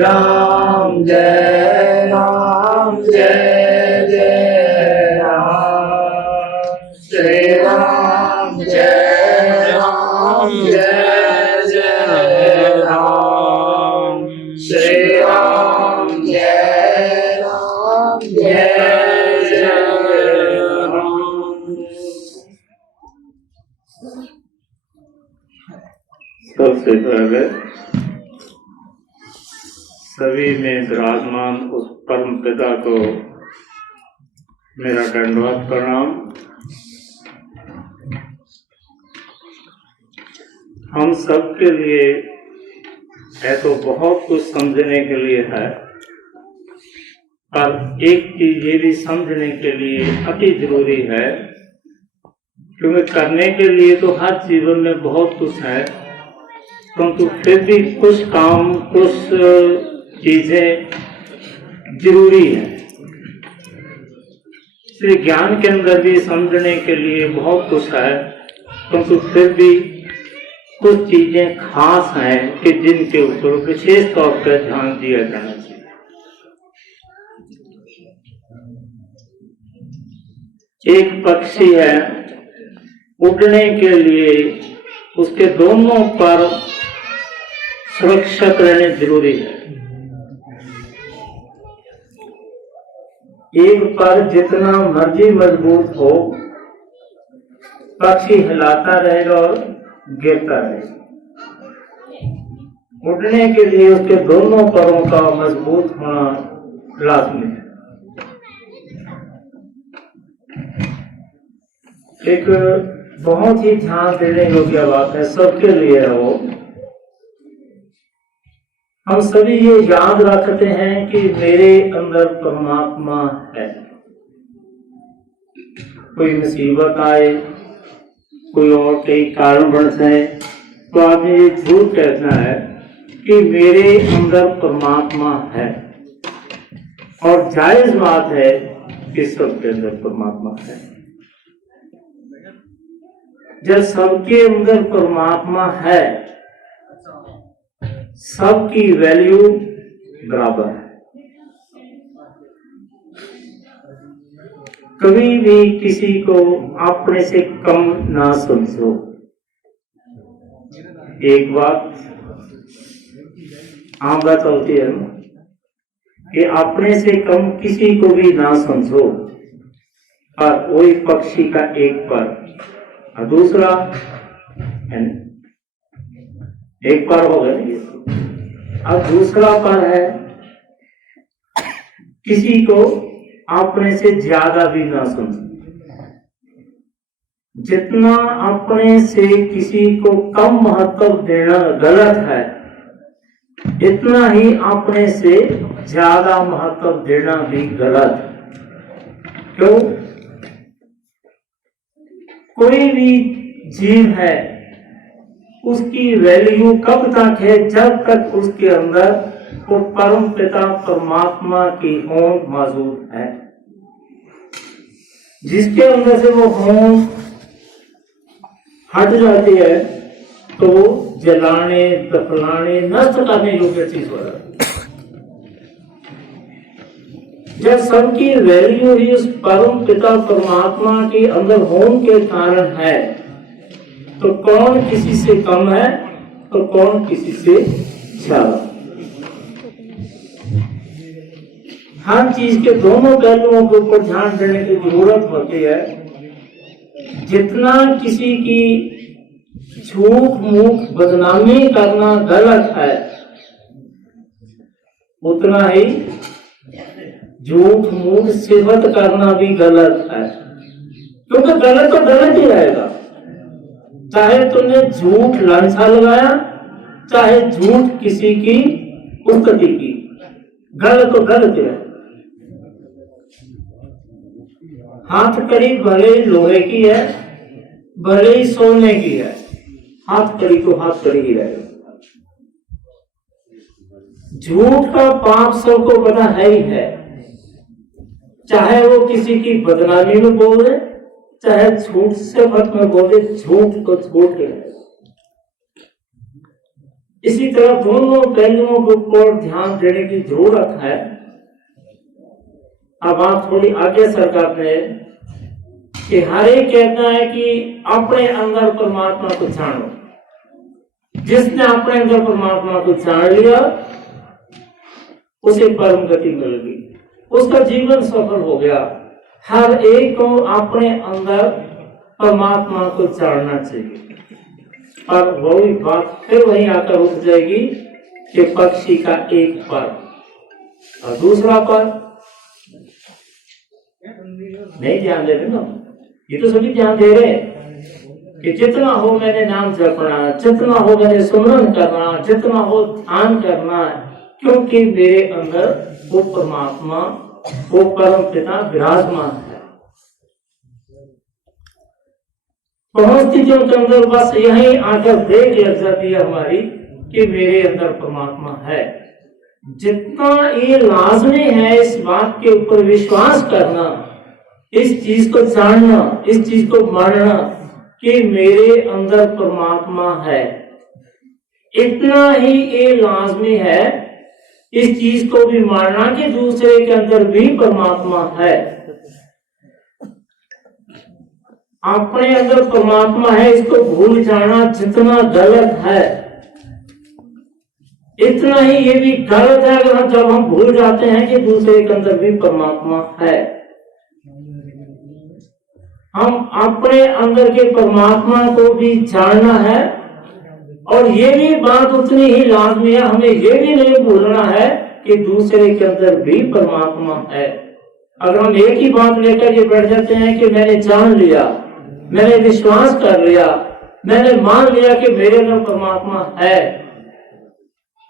राम जय राम जय जय राम। श्री राम जय राम जय जय राम। श्री राम जय राम जय जय राम। सबसे पहले सभी में विराजमान उस परम पिता को मेरा दंडवत प्रणाम। हम सब के लिए है तो बहुत कुछ समझने के लिए है, पर एक चीज ये भी समझने के लिए अति जरूरी है, क्योंकि करने के लिए तो हर जीवन में बहुत कुछ है, परंतु फिर भी कुछ काम, कुछ चीजें जरूरी है। इसलिए ज्ञान के अंदर भी समझने के लिए बहुत कुछ है, परंतु फिर भी कुछ चीजें खास हैं कि जिनके ऊपर विशेष तौर पर ध्यान दिया जाना चाहिए। एक पक्षी है, उड़ने के लिए उसके दोनों पर सुरक्षित रहने जरूरी है। एक पर जितना मर्जी मजबूत हो, पक्षी हिलाता रहेगा और गिरता रहेगा। उड़ने के लिए उसके दोनों पैरों का मजबूत होना लाजमी है। एक बहुत ही ध्यान देने योग्य बात है, सबके लिए है वो। हम सभी ये याद रखते हैं कि मेरे अंदर परमात्मा है। कोई मुसीबत आए, कोई और कई कारण बन जाए, तो आपने ये झूठ कहना है कि मेरे अंदर परमात्मा है। और जायज बात है कि सबके अंदर परमात्मा है। जब सबके अंदर परमात्मा है, सबकी वैल्यू बराबर है। कभी भी किसी को अपने से कम ना समझो। एक बात आम बात होती है ना कि अपने से कम किसी को भी ना समझो, और वही पक्षी का एक पर और दूसरा एक पर हो गया, अब दूसरा पर है किसी को अपने से ज्यादा भी ना समझो। जितना अपने से किसी को कम महत्व देना गलत है, इतना ही अपने से ज्यादा महत्व देना भी गलत है। क्यों? कोई भी जीव है, उसकी वैल्यू कब तक है? जब तक उसके अंदर वो परम पिता परमात्मा की होंद मौजूद है। जिसके अंदर से वो होंद हट जाती है तो जलाने, दफनाने, नष्ट करने योग्य चीज हो जाती है। जब सबकी वैल्यू ही उस परम पिता परमात्मा के अंदर होंद के कारण है, तो कौन किसी से कम है तो कौन किसी से ज्यादा। हर चीज के दोनों पहलुओं के ऊपर ध्यान देने की जरूरत होती है। जितना किसी की झूठ मूठ बदनामी करना गलत है, उतना ही झूठ मूठ सिफत करना भी गलत है। क्योंकि गलत तो गलत ही रहेगा, चाहे तुमने झूठ लांछा लगाया, चाहे झूठ किसी की उक्ति की, गलत तो गलत है। हाथ कड़ी भले ही लोहे की है, भले ही सोने की है, हाथ कड़ी तो हाथ कड़ी ही रहेगा। झूठ का पाप सबको पता है ही है, चाहे वो किसी की बदनामी में बोल रहे, चाहे झूठ से मत में बोले, झूठ तो झूठ है। इसी तरह दोनों पहलुओं के ऊपर ध्यान देने की जरूरत है। अब आप थोड़ी आगे सरकार है कि हर एक कहता है कि अपने अंदर परमात्मा को जानो। जिसने अपने अंदर परमात्मा को जान लिया उसे परम गति मिल गई, उसका जीवन सफल हो गया। हर एक को अपने अंदर परमात्मा को जानना चाहिए। पर वही बात फिर वही आकर रुक जाएगी कि पक्षी का एक पर और दूसरा पर नहीं ध्यान दे रहे ना। ये तो सभी ध्यान दे रहे कि जितना हो मैंने नाम जपना, जितना हो मैंने सुमरन करना, जितना हो ध्यान करना, क्योंकि मेरे अंदर वो परमात्मा, वो परम पिता विराजमान है। परिस्थितियों के अंदर बस यही आकर देख लग जाती है हमारी कि मेरे अंदर परमात्मा है। जितना ये लाजमी है इस बात के ऊपर विश्वास करना, इस चीज को जानना, इस चीज को मानना कि मेरे अंदर परमात्मा है, इतना ही ये लाजमी है इस चीज को भी मानना कि दूसरे के अंदर भी परमात्मा है। अपने अंदर परमात्मा है इसको भूल जाना जितना गलत है, इतना ही ये भी गलत है अगर जब हम भूल जाते हैं कि दूसरे के अंदर भी परमात्मा है। हम अपने अंदर के परमात्मा को भी जानना है और ये भी बात उतनी ही लाजमी है, हमें ये भी नहीं भूलना है कि दूसरे के अंदर भी परमात्मा है। अगर हम एक ही बात लेकर ये बैठ जाते हैं कि मैंने जान लिया, मैंने विश्वास कर लिया, मैंने मान लिया कि मेरे अंदर परमात्मा है,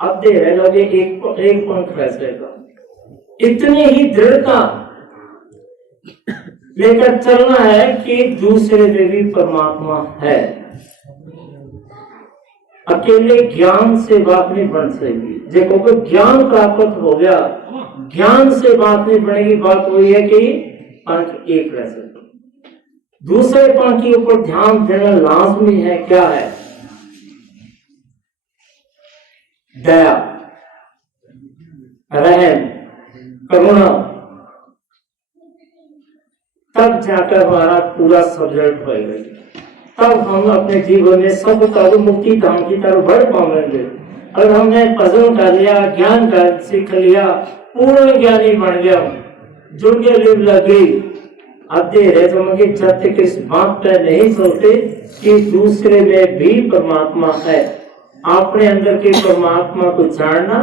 अब दे रहे लोग एक पॉइंट फैसले का इतनी ही दृढ़ता लेकर चलना है कि दूसरे में भी परमात्मा है। अकेले ज्ञान से बात नहीं बन सकेगी। देखो ज्ञान प्राप्त हो गया, ज्ञान से बात नहीं बनेगी। बात वही है कि पंख एक रह सके। दूसरे पंख के ऊपर ध्यान देना लाजमी है। क्या है? दया, रहम, करुणा, तब जाकर हमारा पूरा सब्जेक्ट होगा। तब हम अपने जीवन में सब तरह मुक्ति धाम की तरफ बढ़ पाएंगे। अगर हमने भजन कर लिया, ज्ञान कर सीख लिया, पूर्ण ज्ञानी बन गया, जुड़ के लिव लग गई, अब दे रहे तो मुझे जब तक इस बात पर नहीं सोचते कि दूसरे में भी परमात्मा है, अपने अंदर के परमात्मा को जानना,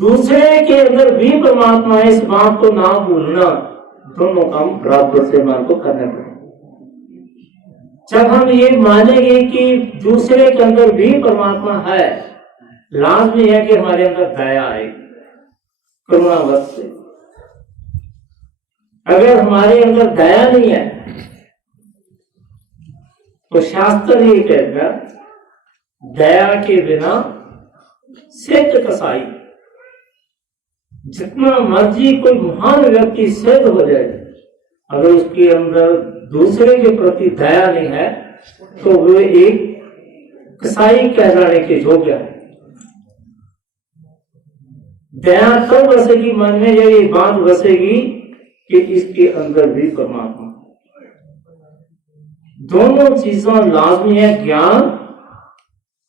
दूसरे के अंदर भी परमात्मा है इस बात को ना भूलना, दोनों काम बराबर से मान को करना पड़ेगा। जब हम ये मानेंगे कि दूसरे के अंदर भी परमात्मा है, लाजमी है कि हमारे अंदर दया आएगी, करुणावश से। अगर हमारे अंदर दया नहीं है तो शास्त्र ये कहता है दया के बिना सिद्ध कसाई। जितना मर्जी कोई महान व्यक्ति सिद्ध हो जाए, अगर उसके अंदर दूसरे के प्रति दया नहीं है तो वो एक कसाई कहलाने के योग्य है। दया तब बसेगी मन में जब ये बात बसेगी कि इसके अंदर भी परमात्मा। दोनों चीजों लाजमी है, ज्ञान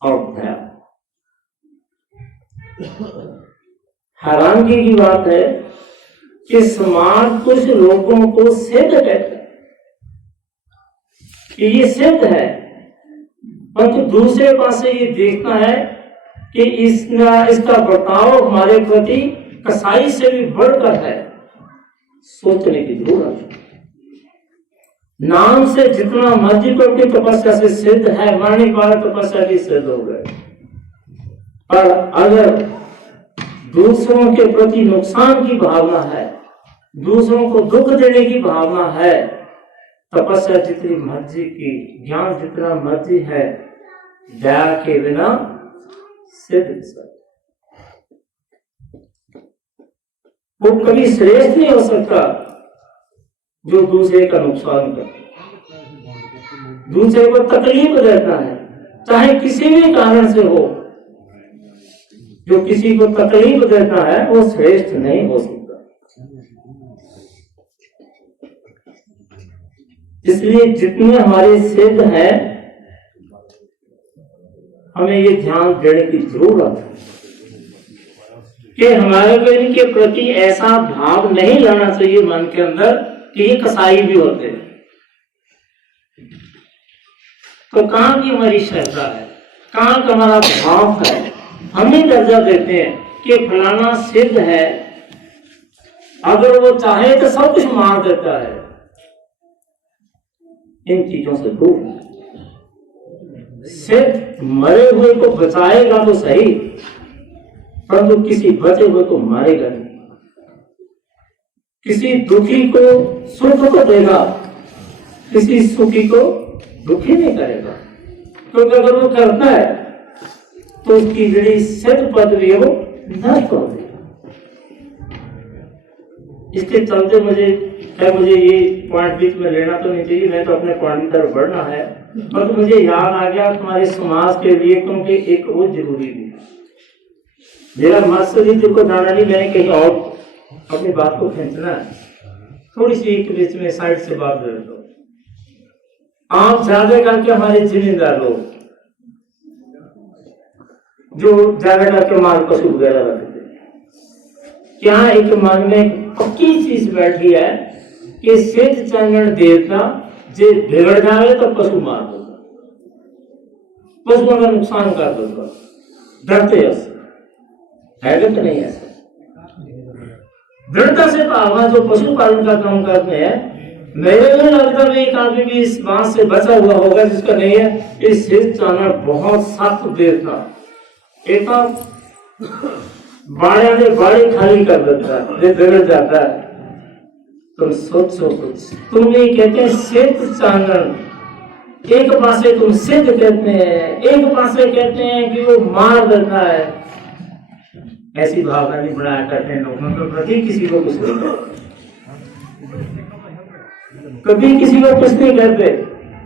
और दया। हैरानगी की बात है कि समाज कुछ लोगों को सिद्ध कहता है कि ये सिद्ध है, परंतु दूसरे पास से ये देखना है कि इसका बर्ताव हमारे प्रति कसाई से भी बढ़कर है। सोचने की जरूरत है। नाम से जितना मर्जी को अपनी तपस्या से सिद्ध है, मरने वाला तपस्या भी सिद्ध हो गए, पर अगर दूसरों के प्रति नुकसान की भावना है, दूसरों को दुख देने की भावना है, तपस्या जितनी मर्जी की, ज्ञान जितना मर्जी है, दया के बिना सिद्ध वो कभी श्रेष्ठ नहीं हो सकता जो दूसरे का नुकसान करता, दूसरे को तकलीफ देता है, चाहे किसी भी कारण से हो, जो किसी को तकलीफ देता है वो श्रेष्ठ नहीं हो सकता। इसलिए जितने हमारे सिद्ध है हमें ये ध्यान देने की जरूरत है कि हमारे को इनके प्रति ऐसा भाव नहीं लाना चाहिए मन के अंदर कि ये कसाई भी होते हैं। तो कहाँ की हमारी श्रद्धा है, कहाँ का हमारा भाव है। हम ही दर्जा देते हैं कि फलाना सिद्ध है, अगर वो चाहे तो सब कुछ मार देता है। इन चीजों से दूर। सिद्ध मरे हुए को बचाएगा तो सही, परंतु किसी बचे हुए को मारेगा नहीं। किसी दुखी को सुख को देगा, किसी सुखी को दुखी नहीं करेगा। क्योंकि अगर वो करता है तो उसकी जड़ी सिद्ध पदवी है वो नष्ट हो जाएगी। इसके चलते मुझे ये पॉइंट बीच में लेना तो नहीं चाहिए, मैं तो अपने पॉइंट की तरफ बढ़ना है, पर तो मुझे याद आ गया तुम्हारे समाज के लिए, क्योंकि एक वो जरूरी भी है। मेरा मकसद ही तुमको जाना नहीं, मैंने कहीं और अपनी बात को खींचना है। थोड़ी सी एक बीच में साइड से बात कर दो। आप ज्यादा करके हमारे जिम्मेदार लोग जो ज्यादा करके माल पशु वगैरह रखते हैं, क्या एक मन में पक्की चीज बैठी है कि सिद्ध चंगण देवता जे बिगड़ जाए तो पशु मार देगा, पशुओं का नुकसान कर देगा, डरते है तो नहीं ऐसा। दृढ़ता से पालना जो पशुपालन का काम करते हैं, मेरे को लगता है एक आदमी भी इस बात से बचा हुआ होगा जिसका नहीं है। इस सिद्ध चंगण बहुत सख्त देवता, एक बाड़े खाली कर देता है, बिगड़ जाता है। तुम सोचो कुछ, तुम नहीं कहते सिद्ध चांगण, एक पासे तुम सिद्ध कहते हैं, एक पासे कहते हैं कि वो मार देता है। ऐसी भावना नहीं बनाया करते हैं लोगों के प्रति, किसी को कुछ नहीं करते, कभी किसी को कुछ नहीं करते।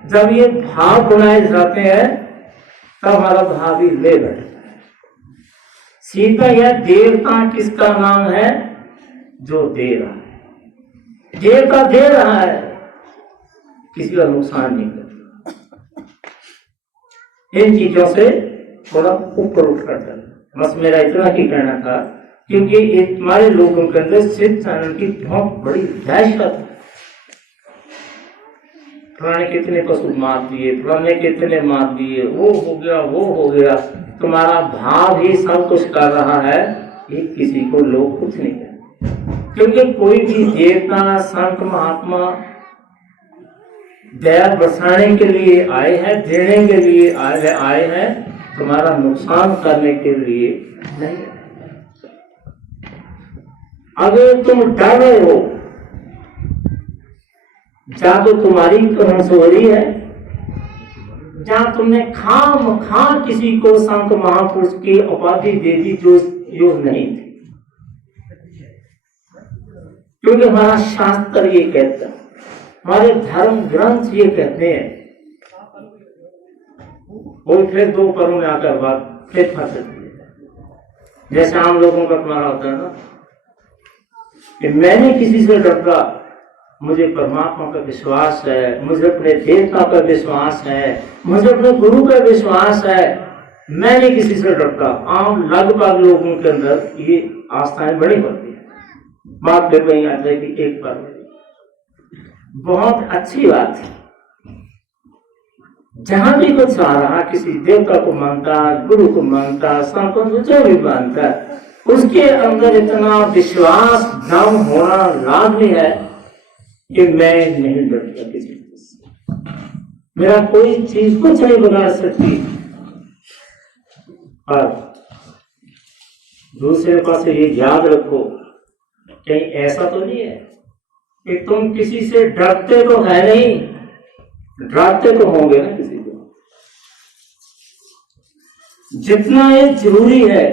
जब ये भाव बनाए जाते हैं तब हमारा भाव ही ले बैठता है। सीधा यह देवता किसका नाम है? जो दे रहा है, देवता दे रहा है, किसी का नुकसान नहीं करता। इन चीजों से थोड़ा ऊपर उठ कर चलना, बस मेरा इतना ही कहना था। क्योंकि हमारे लोगों के अंदर सिद्ध चैनल की बहुत बड़ी दहशत है। फलाने कितने पशु मार दिए, फलाने कितने मार दिए, वो हो गया वो हो गया। तुम्हारा भाव ही सब कुछ कर रहा है, ये किसी को लोग कुछ नहीं कहते। क्योंकि कोई भी देवता संत महात्मा दया बरसाने के लिए आए हैं, देने के लिए आए हैं, तुम्हारा नुकसान करने के लिए नहीं। अगर तुम डर रहे हो, जहां तो तुम्हारी कमजोरी है, जहां तुमने खाम किसी को संत महापुरुष की उपाधि दे दी जो योग नहीं थी। क्योंकि हमारा शास्त्र ये कहता है, हमारे धर्म ग्रंथ ये कहते हैं, और फिर दो परों में आकर बात फिर फंस सकती है। जैसे आम लोगों का तुम्हारा होता है ना कि मैंने किसी से डरता, मुझे परमात्मा का विश्वास है, मुझे अपने देवता का विश्वास है, मुझे अपने गुरु का विश्वास है, मैं नहीं किसी से डरता। आम लगभग लोगों के अंदर ये आस्थाएं बड़ी होती है। बात फिर वही आ जाएगी एक पर, बहुत अच्छी बात है। जहां भी कुछ आ रहा, किसी देवता को मानता, गुरु को मानता, संतों को जो भी मानता, उसके अंदर इतना विश्वास दम होना लाजमी है कि मैं नहीं डरता किसी से, मेरा कोई चीज कुछ नहीं बिगाड़ सकती। और दूसरे पास ये याद रखो, कहीं ऐसा तो नहीं है कि तुम किसी से डरते तो है नहीं, डरते तो होंगे ना किसी को। जितना ये जरूरी है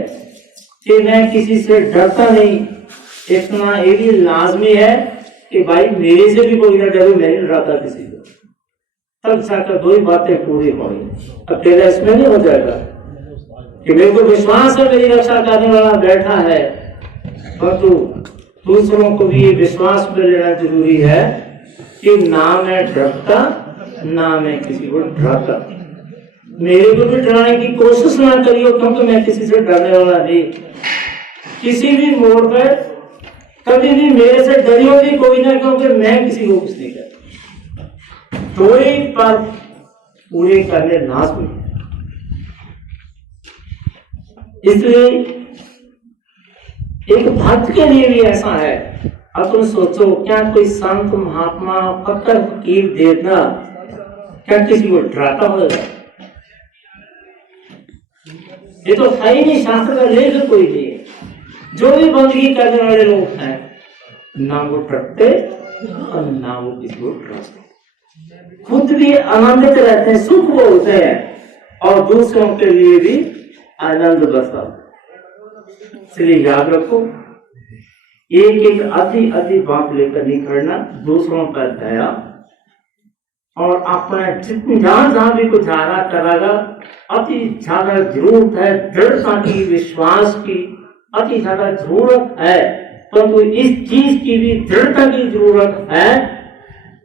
कि मैं किसी से डरता नहीं, इतना ये भी लाजमी है कि भाई मेरे से भी कोई ना डरे, मैं नहीं डराता किसी को। तब जाकर दो ही बातें पूरी होंगी। अकेला इसमें नहीं हो जाएगा कि मेरे को विश्वास है मेरी रक्षा करने वाला बैठा है, परंतु दूसरों को भी ये विश्वास में लेना जरूरी है कि ना मैं डरता ना मैं किसी को डराता। मेरे को भी डराने की कोशिश ना करियो, क्योंकि मैं किसी से डरने वाला नहीं। किसी भी मोड़ पर कभी भी मेरे से डरियो भी कोई ना, क्योंकि मैं किसी को कुछ नहीं करता। तो एक बार पूरे करने ना सुनिए। इसलिए एक भक्त के लिए भी ऐसा है। अब तुम सोचो, क्या कोई संत महात्मा फकर फकीर देवता क्या किसी को डराता होगा? ये तो है ही नहीं, शास्त्र का लेख कोई नहीं है। जो भी बंदगी करने वाले लोग हैं, ना वो डरते और ना वो किसी को डराते। खुद भी आनंदित रहते हैं, सुख बोलते हैं और दूसरों के लिए भी आनंद बरसा। इसलिए याद रखो, एक एक आधी आधी बात लेकर नहीं करना, दूसरों पर दया और अपना जितनी जहां जहां भी कुछ आ रहा करागा, अति ज्यादा जरूरत है दृढ़ता की, विश्वास की अति ज्यादा जरूरत है। परंतु इस चीज की भी दृढ़ता की जरूरत है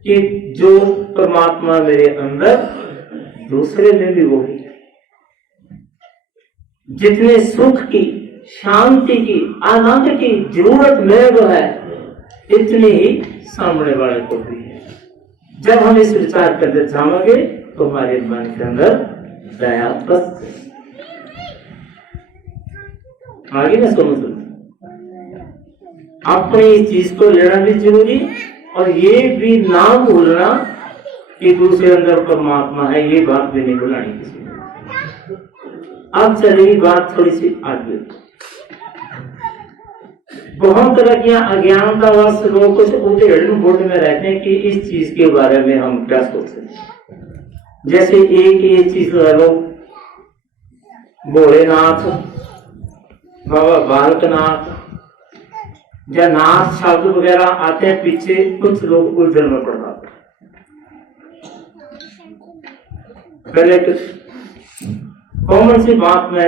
कि जो परमात्मा मेरे अंदर दूसरे में भी वही है। जितने सुख की, शांति की, आनंद की जरूरत मेरे को है, इतनी ही सामने वाले को भी है। जब हम इस विचार करते जाओगे तो हमारे मन के अंदर दया बस आगे ना समझ। अपनी इस चीज को लेना भी जरूरी और ये भी ना भूलना कि दूसरे अंदर परमात्मा है, ये बात भी नहीं भुलानी किसी ने। अब चलेगी बात थोड़ी सी आगे। बहुत तरह की अज्ञानतावश लोग कुछ उधेड़न बोर्ड में रहते हैं कि इस चीज के बारे में हम क्या सोचते हैं। जैसे एक ये चीज लो, भोलेनाथ, बाबा बालकनाथ या नाथ शब्द वगैरह आते हैं, पीछे कुछ लोग उलझन में पड़ जाते हैं। पहले कॉमन सी बात में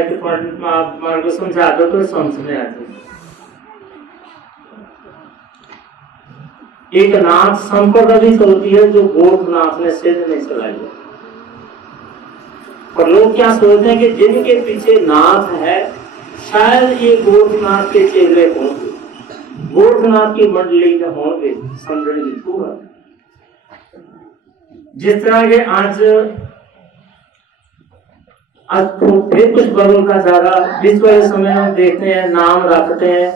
मार्ग को समझा दो तो समझ में आती। एक नाथ संपदा भी चलती है जो गोरखनाथ ने सिद्ध नहीं चलाई है, और लोग क्या सोचते हैं कि जिनके पीछे नाथ है शायद ये गोरखनाथ के चेहरे होंगे, गोरखनाथ की मंडली में होंगे, समझने की पूरा। जिस तरह के आज तो फिर कुछ बदलता जा रहा, जिस वाले समय हम देखते हैं नाम रखते हैं,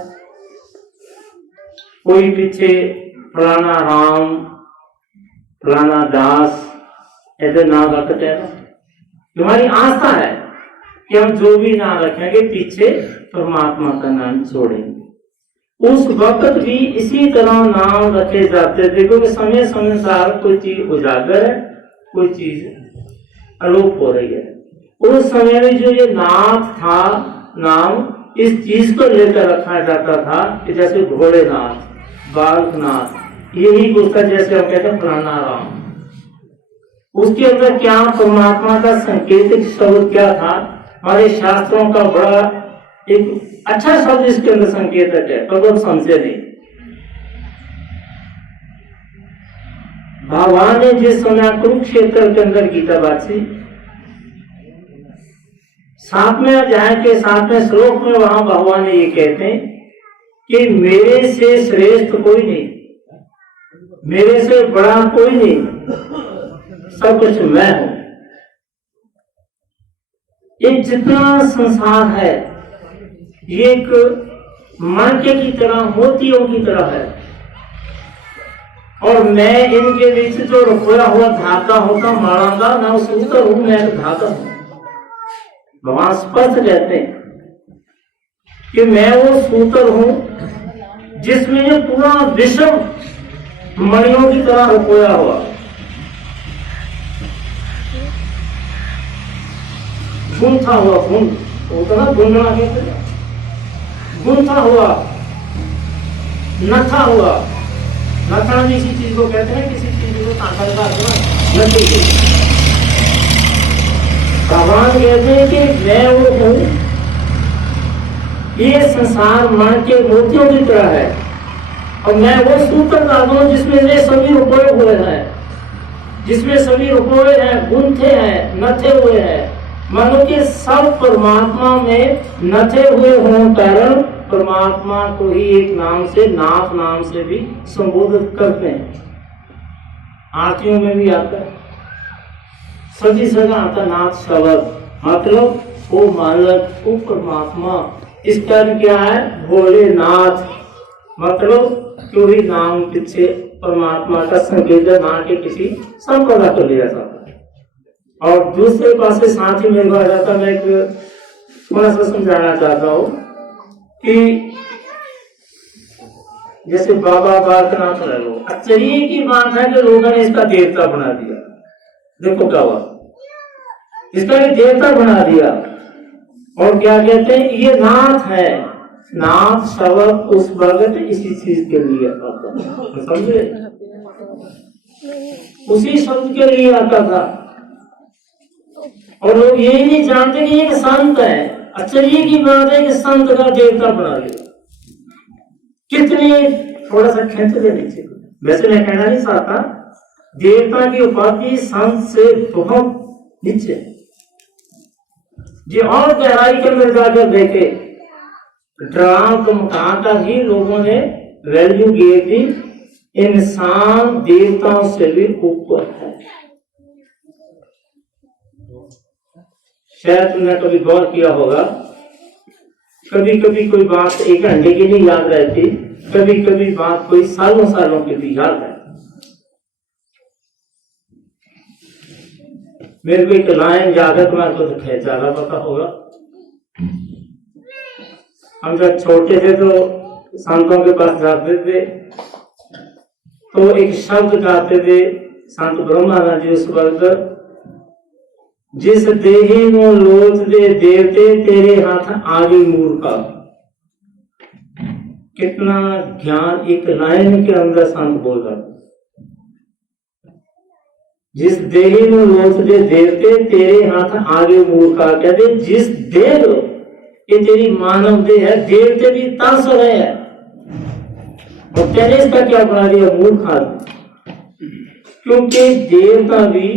कोई पीछे फलाना राम, फलाना दास, ऐसे नाम रखते हैं। तुम्हारी आस्था है कि हम जो भी नाम रखेंगे पीछे परमात्मा का नाम छोड़ेंगे। उस वक्त भी इसी तरह नाम रखे जाते थे, क्योंकि समय समय सार कोई चीज उजागर है, कोई चीज अलोप हो रही है। उस समय में जो ये नाथ था, नाम इस चीज को लेकर रखा जाता था कि जैसे भोलेनाथ, बालकनाथ, यही कुछ था। जैसे हम कहते हैं फलाना राम, उसके अंदर क्या परमात्मा का संकेतिक शब्द क्या था? हमारे शास्त्रों का बड़ा एक अच्छा शब्द इसके अंदर संकेतक है, तो संशय नहीं। भगवान ने जिस समय कुरुक्षेत्र के अंदर गीता बाची, 7वें अध्याय के 7वें श्लोक में वहां भगवान ये कहते हैं कि मेरे से श्रेष्ठ कोई नहीं, मेरे से बड़ा कोई नहीं, सब कुछ मैं हूं। ये जितना संसार है ये एक मांके की तरह, मोतियों की तरह है, और मैं इनके बीच जो खोया हुआ धागा होता मारांगा ना, उस उत्तर हूं मैं, धागा हूं। भगवान स्पष्ट कहते हैं कि मैं वो सूत्र हूं जिसमें ये पूरा विश्व मणियों की तरह रुकोया हुआ, गूंथा हुआ, गूंथना गूंथना कहते हैं, गूंथा हुआ, नथा हुआ। नथा भी इसी चीज को कहते हैं, किसी चीज को ताकत का नथी को। भगवान कहते हैं कि मैं वो हूं, ये संसार मन के मूर्तियों की तरह है और मैं वो सूत्र धातु हूं जिसमें ये सभी रुपये हुए हैं, जिसमें सभी रुपये हैं, गुंथे हैं, नथे हुए हैं। मानो कि सब परमात्मा में नथे हुए होने कारण परमात्मा को ही एक नाम से, नाथ नाम से भी संबोधित करते हैं। आरतियों में भी आता है, सभी जगह आता नाथ शब्द, मतलब वो मालक, वो परमात्मा। इसका क्या है? भोलेनाथ, मतलब क्यों ही नाम पीछे परमात्मा का संकेत ना के किसी संप्रदा को लिया जाता है। और दूसरे पास से साथ ही मेरे को आ जाता, मैं एक थोड़ा सा समझाना चाहता हूँ कि जैसे बाबा बालकनाथ ले लो, आश्चर्य की बात है कि लोगों ने इसका देवता बना दिया। देखो क्या हुआ, इसका एक देवता बना दिया और क्या कहते हैं, ये नाथ है। नाथ शब्द उस वक्त इसी चीज के लिए आता था, समझे? उसी शब्द के लिए आता था और लोग यही नहीं जानते कि एक संत है। आश्चर्य की बात है कि संत का देवता बना लिया। कितनी, थोड़ा सा खींच ले नीचे। वैसे मैं कहना नहीं चाहता, देवता की उपाधि संत से बहुत नीचे। जो और गहराई के अंदर जाकर देखे, ड्राम मकान का ही लोगों ने वैल्यू दी थी। इंसान देवताओं से भी ऊपर है। शायद तुमने कभी गौर किया होगा, कभी कभी कोई बात एक घंटे की नहीं याद रहती, कभी कभी बात कोई सालों सालों की भी याद है। मेरे को एक लाइन याद है, तुम्हारे को तो ज्यादा पता होगा। हम जब छोटे थे तो संतों के पास जाते थे तो एक शब्द गाते थे संत ब्रह्मानंद जी उस वक्त, जिस देही में लोच दे देवते तेरे हाथ आगे मूर्खा। कितना ज्ञान एक लाइन के अंदर संत बोल रहा। जिस देही में लोच दे देवते तेरे हाथ आगे मूर्खा। कहते जिस देह, ये तेरी मानव देह है, देवते भी तास रहे हैं और तेरे इसका क्या बना दिया? मूर्खा। क्योंकि देवता भी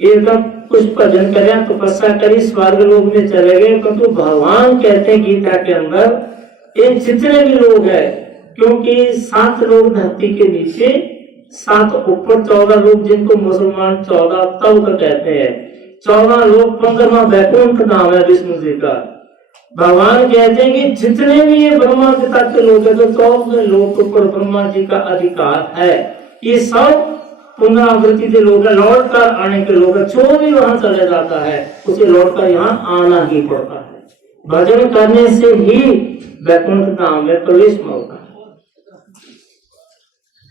एकदम कुछ भजन करें, तपस्या करी, स्वर्ग लोक में चले गए, परंतु भगवान कहते हैं गीता के अंदर, ये जितने भी लोग हैं, क्योंकि 7 लोग धरती के नीचे, 7 ऊपर, 14 लोग जिनको मुसलमान 14 तव कहते हैं, 14 लोग, 15वां वैकुंठ नाम है विष्णु जी का। भगवान कहते हैं कि जितने भी ये ब्रह्मा पिता के लोग हैं, तो 14 लोग पर ब्रह्मा जी का अधिकार है। ये सब पुनरावृत्ति के लोग हैं, लौट कर आने के लोग हैं। जो भी वहां चले जाता है उसे लौट कर यहाँ आना ही पड़ता है। भजन करने से ही वैकुंठ धाम में प्रवेश होता है।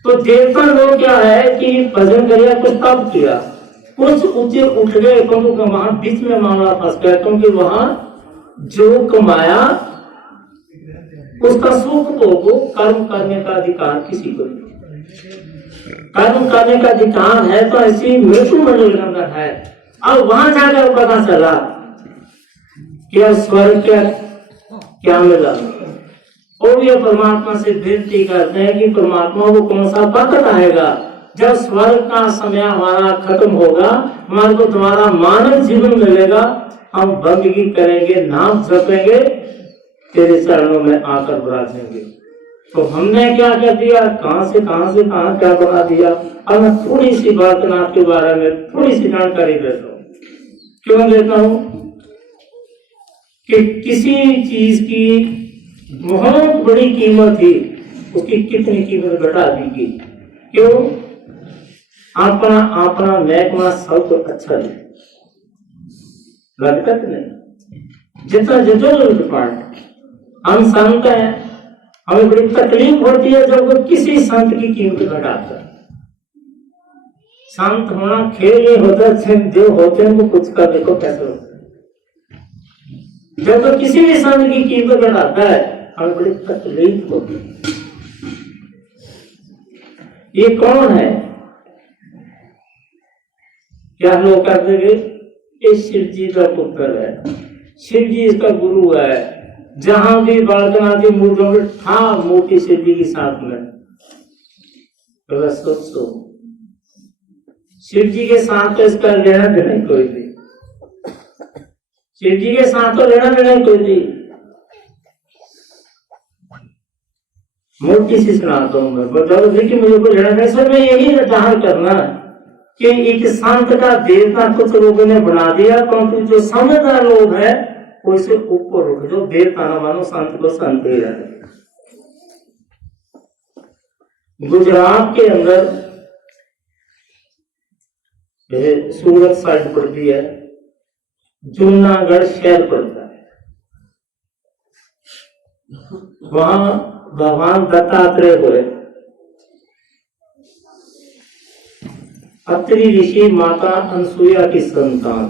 तो देवता लोग क्या है कि भजन करिए, कुछ तप किया, कुछ ऊंचे उठ गए, क्योंकि वहां बीच में मामला फंस गया, क्योंकि वहां जो कमाया उसका सुख भोगो, कर्म करने का अधिकार किसी को नहीं। कर्म करने का अधिकार है तो ऐसी मृत्यु मंडल के अंदर है। अब वहां जाकर पता चला कि अब स्वर्ग क्या मिला। और भी परमात्मा से विनती करते हैं कि परमात्मा को कौन सा वक्त आएगा जब स्वर्ग का समय हमारा खत्म होगा, हमारे को तुम्हारा मानव जीवन मिलेगा, हम बंदगी करेंगे, नाम जपेंगे, तेरे चरणों में आकर विराजेंगे। तो हमने क्या कर दिया, कहां से कहां क्या बना दिया। अब मैं थोड़ी सी बालकनाथ के बारे में थोड़ी सी जानकारी देता हूँ। क्यों देता हूँ कि किसी चीज की बहुत बड़ी कीमत थी, उसकी कितनी कीमत घटा दी गई। क्यों? अपना महकमा सबको अच्छा है, लगता नहीं। जितना पार्ट हम संत हैं, हमें बड़ी तकलीफ होती है जब वो किसी संत की कीमत घटाता है। संत होना खेल नहीं होता, जो होते हैं वो कुछ का देखो कैसे होता है। जब वो किसी भी संत की कीमत घटाता है हमें बड़ी तकलीफ होती है। ये कौन है? क्या लोग कहते थे ये शिव जी का पुत्र है, शिव जी इसका गुरु है। जहां भी बालकनाथ की मूर्तियों में था मूर्ति शिव जी के साथ में, तो सोचो शिव जी के साथ तो इसका लेना देना कोई नहीं, शिव जी के साथ तो लेना देना कोई नहीं। मूर्ति से सुनाता हूं मैं, बताओ देखिए मुझे को लेना नहीं सर। मैं यही विचार करना कि एक संत का देवता कुछ लोगों ने बना दिया, परंतु जो समझदार लोग हैं उससे ऊपर उठ, जो देवता न मानो संत को संत ही रहे। गुजरात के अंदर सूरत साइड पड़ती है, जूनागढ़ शहर पड़ता है, वहां भगवान दत्तात्रेय हुए। अत्रि ऋषि माता अनसुईया की संतान।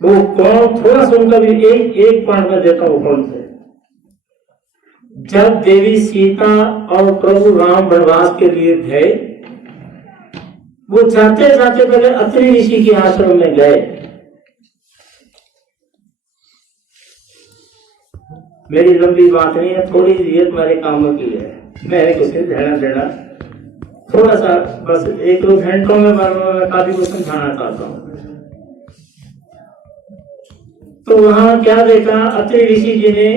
वो कौन, थोड़ा सा उनका भी एक पॉइंट में देता हूं कौन थे। जब देवी सीता और प्रभु राम वनवास के लिए गए, वो जाते जाते पहले अत्रि ऋषि के आश्रम में गए। मेरी लंबी बात नहीं है, थोड़ी सी मेरे काम की है, मैंने कुछ ध्यान देना थोड़ा सा, बस 1-2 घंटों में मैं काफी कुछ समझाना चाहता हूँ। तो वहां क्या देखा अत्रि ऋषि जी ने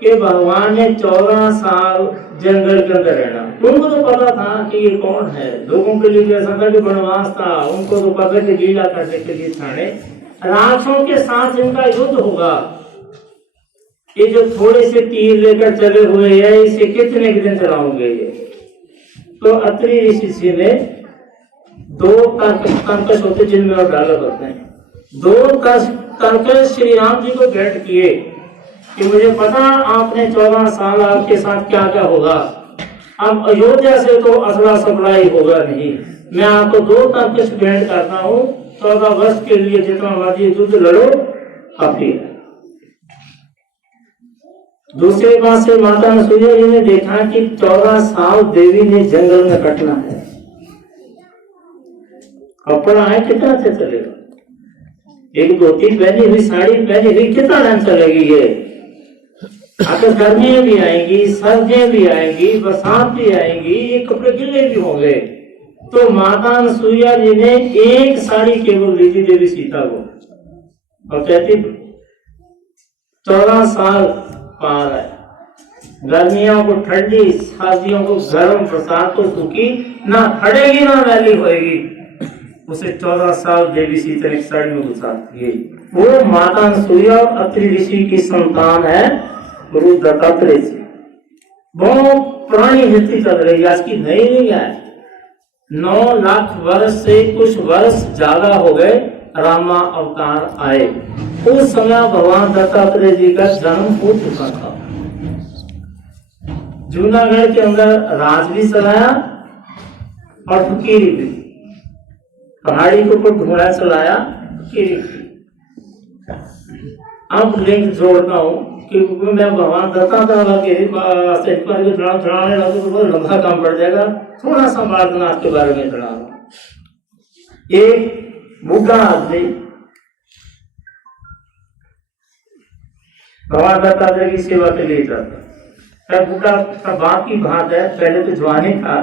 कि भगवान ने 14 साल जंगल के अंदर रहना। उनको तो पता था कि ये कौन है, लोगों के लिए जैसा था कि वनवास था, उनको तो पता कि लीला करने के लिए थाने राक्षसों के साथ इनका युद्ध होगा। ये जो थोड़े से तीर लेकर चले हुए हैं, इसे कितने दिन चलाओगे ये। तो अत्रि ऋषि ने 2 तर्कश होते जिनमें और डाला होते हैं, 2 तर्कश श्री राम जी को भेंट किए कि मुझे पता आपने 14 साल आपके साथ क्या क्या होगा, अब अयोध्या से तो असला सप्लाई होगा नहीं, मैं आपको 2 तर्कश भेंट करता हूँ, 14 वर्ष के लिए जितना मर्जी युद्ध लड़ो काफी है। दूसरी बात से माता अनसुईया जी ने देखा कि 14 साल देवी ने जंगल में कटना है, कपड़ा है कितना अच्छा चलेगा, एक धोती पहनी हुई, साड़ी पहनी हुई कितना टाइम चलेगी ये। आखिर गर्मियां भी आएंगी, सर्दियां भी आएंगी, बरसात भी आएंगी, ये कपड़े गिले भी होंगे। तो माता अनसुईया जी ने एक साड़ी केवल दी थी देवी सीता को, और कहती 14 साल पार है, गर्मियों को ठंडी, सर्दियों को गर्म, बरसात को सूखी, ना फटेगी ना मैली होएगी। उसे 14 साल देवी सीता ने साड़ी में घुसा दिए। वो माता अनसुईया और अत्रि ऋषि की संतान है, गुरु दत्तात्रेय जी। बहुत पुरानी हिस्ट्री चल रही है, आज की नई नहीं है। 9 लाख वर्ष से कुछ वर्ष ज्यादा हो गए रामा अवतार आए। उस समय भगवान दत्तात्रेय जी का जन्म हो चुका था। जूनागढ़ के अंदर राज भी चलाया और फकीरी भी, पहाड़ी के ऊपर घोड़ा चलाया, फकीरी भी। अब लिंक जोड़ता हूँ कि मैं भगवान दत्तात्रेय के चढ़ाने लगा तो बहुत लंबा काम पड़ जाएगा, थोड़ा सा बालकनाथ के बारे में चढ़ा रहा। एक बुढ़ा आदमी भगवान दत्तात्रेय की सेवा के लिए जाता है। बुढ़ा का बाप की बात है, पहले तो जवानी था,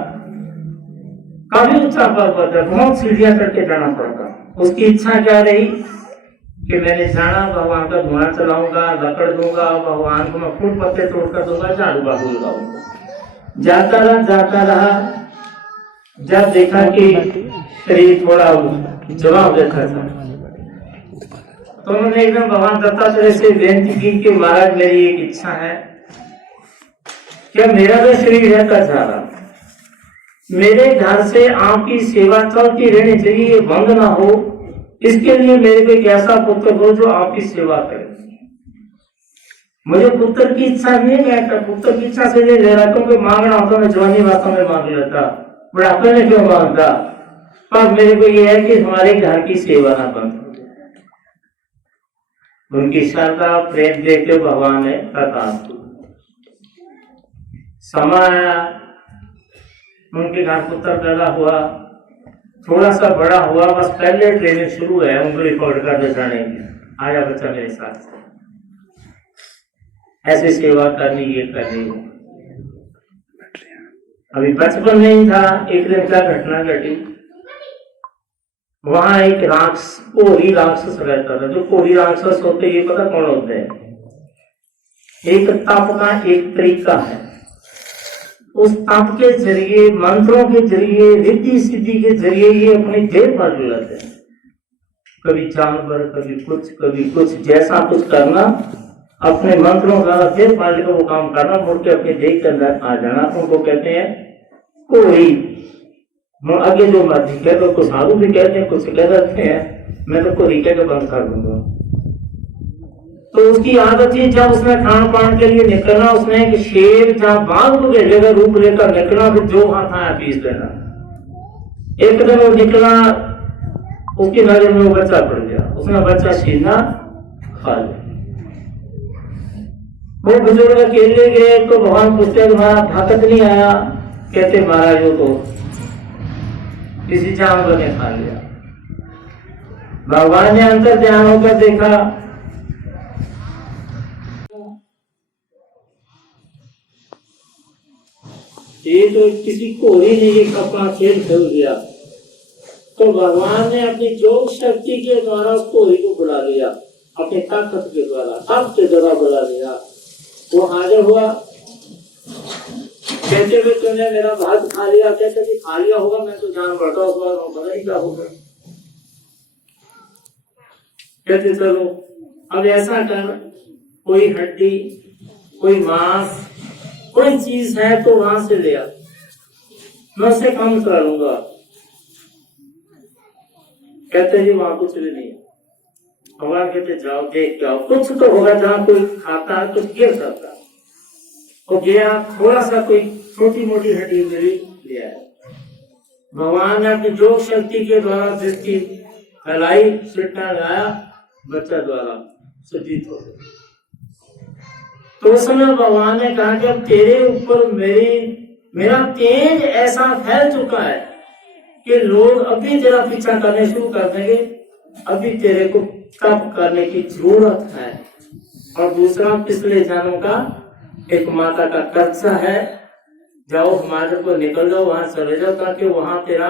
काफी ऊंचा पर्वत है, बहुत सीढ़ियां करके जाना पड़ता। उसकी इच्छा क्या रही कि मैंने जाना, भगवान का धुआं चलाऊंगा, लकड़ दूंगा, भगवान को मैं फूल पत्ते तोड़ कर दूंगा, झाड़ू बाहू लगाऊंगा। जाता रहा, जब देखा कि शरीर थोड़ा जवाब देता था, तो उन्होंने एकदम भगवान दत्तात्रेय से बेनती की कि महाराज मेरी एक इच्छा है, क्या मेरा भी शरीर रहता जा रहा, मेरे घर से आपकी सेवा चलती रहनी चाहिए, ये बंद ना हो, इसके लिए मेरे को एक ऐसा पुत्र हो जो आपकी सेवा करे। मुझे पुत्र की इच्छा नहीं है, मैं पुत्र की इच्छा से नहीं ले रहा, क्योंकि मांगना होता मैं जवानी बातों में मांग लेता, बुढ़ापे में क्यों मांगता, पर मेरे को यह है कि हमारे घर की सेवा ना बंद। उनकी श्रद्धा प्रेम देख के भगवान ने प्रकाश समय आया, उनके घर पुत्र पैदा हुआ, थोड़ा सा बड़ा हुआ, बस पहले ट्रेनिंग शुरू है उंगली पकड़ कर दिखाने की, आया बच्चा मेरे साथ, ऐसी सेवा करनी, ये करनी। अभी बचपन में ही था, एक दिन क्या घटना घटी, वहां एक राक्षस, कोहरी राक्षस रहता था। जो कोहरी राक्षस होते, ये पता कौन होते हैं? एक तप का एक तरीका है, उस तप के जरिए, मंत्रों के जरिए, रिद्धि सिद्धि के जरिए ये अपनी देह बांट लेते हैं। कभी जानवर, कभी कुछ जैसा कुछ करना, अपने मंत्रों द्वारा देह बांट कर वो काम करना, मुड़ के अपने देह के अंदर आ जाना। उनको कहते हैं कोई। आगे जो मर्जी कह दो, कुछ साधु भी कहते हैं, कुछ कह देते हैं, मैं तो कोई कह के बंद कर दूंगा। तो उसकी आदत थी, जब उसने खान पान के लिए निकलना, उसने एक शेर जहां बाघ को जगह रूप लेकर निकलना, फिर जो हाथ आया पीस देना। एक दिन वो निकला, उसकी नजर में वो बच्चा पड़ गया, उसने बच्चा छीना खा लिया। वो बुजुर्ग अकेले गए तो भगवान पूछते तुम्हारा ताकत नहीं आया? कहते महाराज वो तो किसी जानवर ने खा लिया। भगवान ने अंतर ध्यान होकर देखा, ये तो किसी कोहरी ने ये अपना खेल खेल दिया। तो भगवान ने अपनी योग शक्ति के द्वारा उस कोहरी को बुला लिया, अपनी ताकत के द्वारा, तप के द्वारा बुला लिया। वो हाजिर हुआ, कहते हुए तुमने मेरा भात खा लिया। कहते कि खा लिया होगा, मैं तो जान पड़ता उस बार, पता नहीं क्या होगा। कहते चलो अब ऐसा कर, कोई हड्डी, कोई मांस, कोई चीज है तो वहां से ले आ, मैं उसे कम करूंगा। कहते जी वहां कुछ भी नहीं है। भगवान कहते जाओ देख के आओ, कुछ तो होगा जहां कोई खाता है, कुछ गिर सकता है। वो गया, थोड़ा सा कोई छोटी मोटी हड्डी मिली, ले आया। भगवान ने अपनी योग शक्ति के द्वारा दृष्टि फैलाई, सिट्टा लगाया, बच्चा द्वारा सुजीत हो गया। तो उस समय भगवान ने कहा कि अब तेरे ऊपर मेरा तेज ऐसा फैल चुका है कि लोग अभी तेरा पीछा करने शुरू कर देंगे। अभी तेरे को तप करने की जरूरत है। और दूसरा, पिछले जन्मों का एक माता का कर्जा है, जाओ हमारे को निकल जाओ, वहां चले जाओ, ताकि वहां तेरा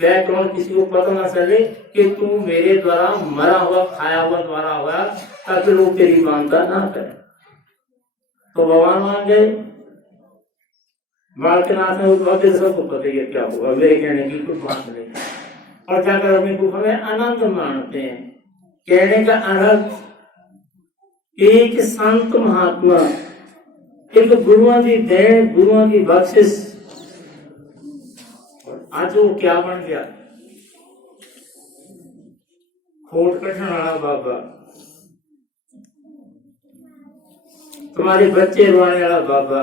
बैकग्राउंड किसी को पता ना चले कि तू मेरे द्वारा मरा हुआ, खाया हुआ द्वारा हुआ, ताकि लोग तेरी मानता ना करें। तो भगवान मान गए। बालकनाथ में सबको पता है क्या हुआ, मेरे कहने की कुछ बात नहीं। और जाकर अपनी गुफा में आनंद मानते हैं। कहने का अर्थ, एक संत महात्मा, एक गुरुओं की देन, गुरुओं की बख्शिश, आज वो क्या बन गया? खोट कठन वाला बाबा, तुम्हारे बच्चे रोने वाला बाबा,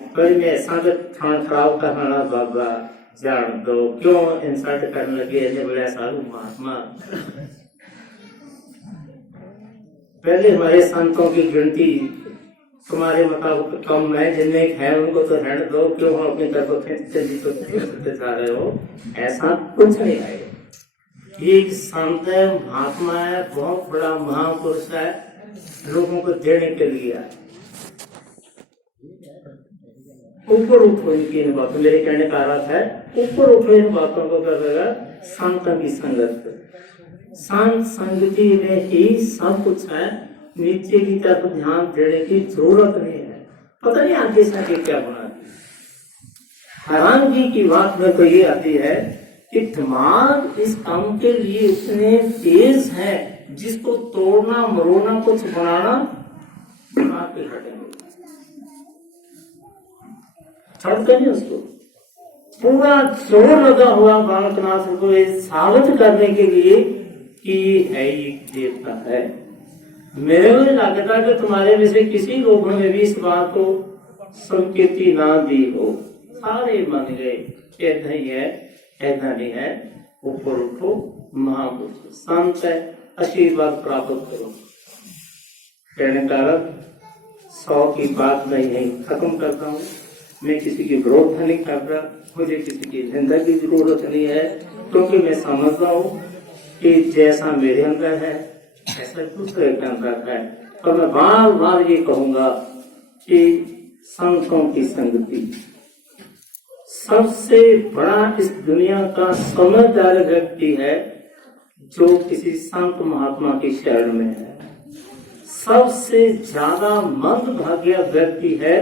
में संगत खराब करने वाला बाबा, जान दो क्यों इंसल्ट करने लगे ऐसे बड़े साधु महात्मा। पहले हमारे संतों की गिनती तुम्हारे मुताबिक कम है, जिनमें है उनको तो रहने दो, क्यों हम अपनी तरफ खींचते जा रहे हो? ऐसा कुछ नहीं है। एक संत है, महात्मा है, बहुत बड़ा महापुरुष है, लोगों को देने के लिए। ऊपर उठो इनकी इन बातों, मेरे कहने का अर्थ है ऊपर उठो इन बातों को कर देगा। संतों की संगत, संत संगति में ही सब कुछ है, नीचे की तरफ ध्यान देने की जरूरत नहीं है। पता नहीं आगे से क्या बना। हैरानगी की बात में तो ये आती है कि दिमाग इस काम के लिए इतने तेज है, जिसको तोड़ना मरोड़ना कुछ बनाना दिमाग पे हटेंगे, छड़ते नहीं उसको। पूरा जोर लगा हुआ बालकनाथ को साबित करने के लिए कि है ये देवता है। मेरे को लगता कि तुम्हारे में से किसी लोगों ने भी इस बात को संकेती ना दी हो, सारे मान गए ऐसा ही है, ऐसा नहीं है। ऊपर उठो, महापुरुष संत है, आशीर्वाद प्राप्त करो। कहने का 100 की बात नहीं है, खत्म करता हूँ। मैं किसी की विरोध नहीं कर रहा, मुझे किसी की निंदा की जरूरत नहीं है, क्योंकि मैं समझता हूँ कि जैसा मेरे अंदर है ऐसा दूसरे के अंदर है। और मैं बार बार ये कहूंगा कि संतों की संगति सबसे बड़ा इस दुनिया का समझदार व्यक्ति है जो किसी संत महात्मा की शरण में है। सबसे ज्यादा मंदभाग्य व्यक्ति है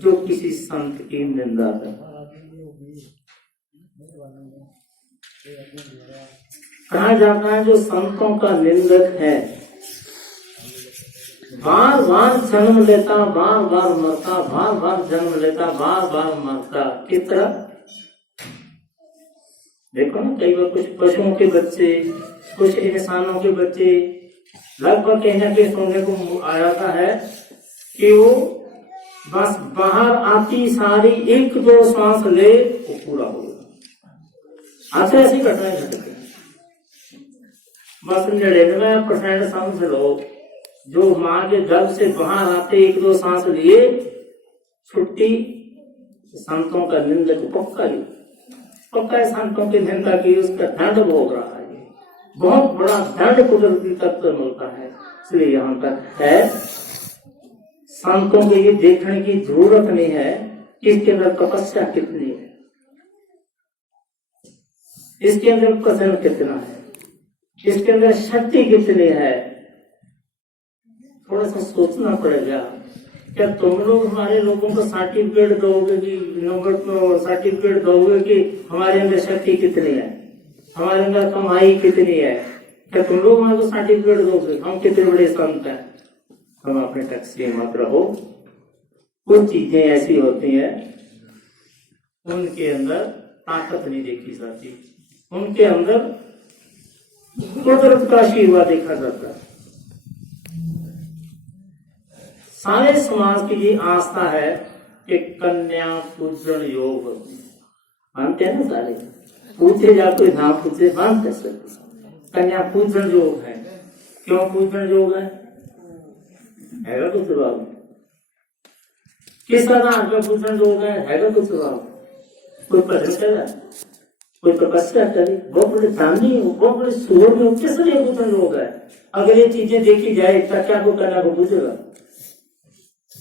जो किसी संत की निंदा करता है। कहा जाता है जो संतों का निंदक है बार बार जन्म लेता, बार बार मरता, बार बार जन्म लेता, बार बार मरता। किस तरह? देखो ना, कई बार कुछ पशुओं के बच्चे, कुछ इंसानों के बच्चे लगभग कहीं ना कहीं सुनने को आ जाता है कि वो बस बाहर आती सारी एक दो सांस ले वो पूरा हो गया। अच्छा, ऐसी घटनाएं घटती बस 99% समझ लो जो माँ के गर्भ से बाहर आते एक दो सांस लिए छुट्टी। संतों का निंदक पक्का संतों की निंदा की उसका दंड भोग रहा है। बहुत बड़ा दंड कुदरती तत्व मिलता है। इसलिए यहाँ तक है संतों को ये देखने की जरूरत नहीं है कि इसके अंदर तपस्या कितनी है, इसके अंदर कथन कितना है, इसके अंदर शक्ति कितनी है। थोड़ा सा सोचना पड़ेगा। क्या तुम लोग हमारे लोगों को सर्टिफिकेट दोगे कि नंबर सर्टिफिकेट दोगे कि हमारे अंदर शक्ति कितनी है, हमारे अंदर कमाई कितनी है? क्या तुम लोग हमारे को सर्टिफिकेट दोगे हम कितने बड़े संत हैं? हम अपने तक सीमित रहो। कुछ चीजें ऐसी होती हैं उनके अंदर ताकत नहीं देखी जाती, उनके अंदर कुदरत का आशीर्वाद देखा जाता है। सारे समाज की ये आस्था है कि कन्या पूजन योग होती है। मानते हैं ना सारे? पूछे जा कोई ना पूछे मान कर सकते कन्या पूजन योग है। क्यों पूजन योग है? हैगा कुछ जवाब? किस आधार पर पूजन योग है? हैगा कुछ जवाब? कोई भजन करेगा, कोई तपस्या करे, बहुत बड़े दानी हो, बहुत बड़े सूर में, किस लिए पूजन योग है? अगर ये चीजें देखी जाए तो क्या को कन्या को पूजेगा?